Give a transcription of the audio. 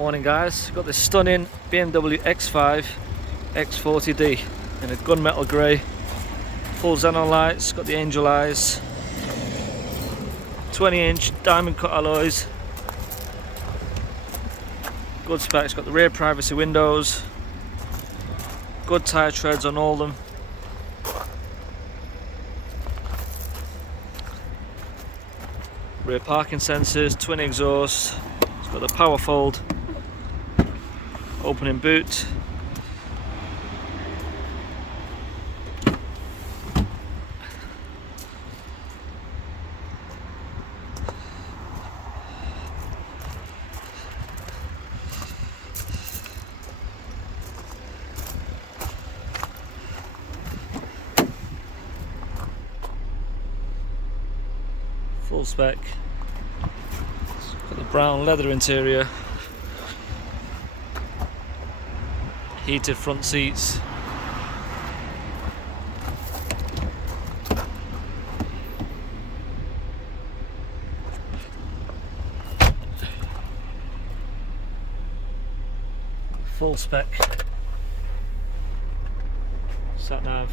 Morning guys, got this stunning BMW X5 X40D in a gunmetal grey, full xenon lights, got the angel eyes, 20-inch diamond cut alloys, good specs, got the rear privacy windows, good tyre treads on all of them. Rear parking sensors, twin exhausts, it's got the power fold, opening boot, full spec, it's got the brown leather interior, heated front seats, full spec sat nav.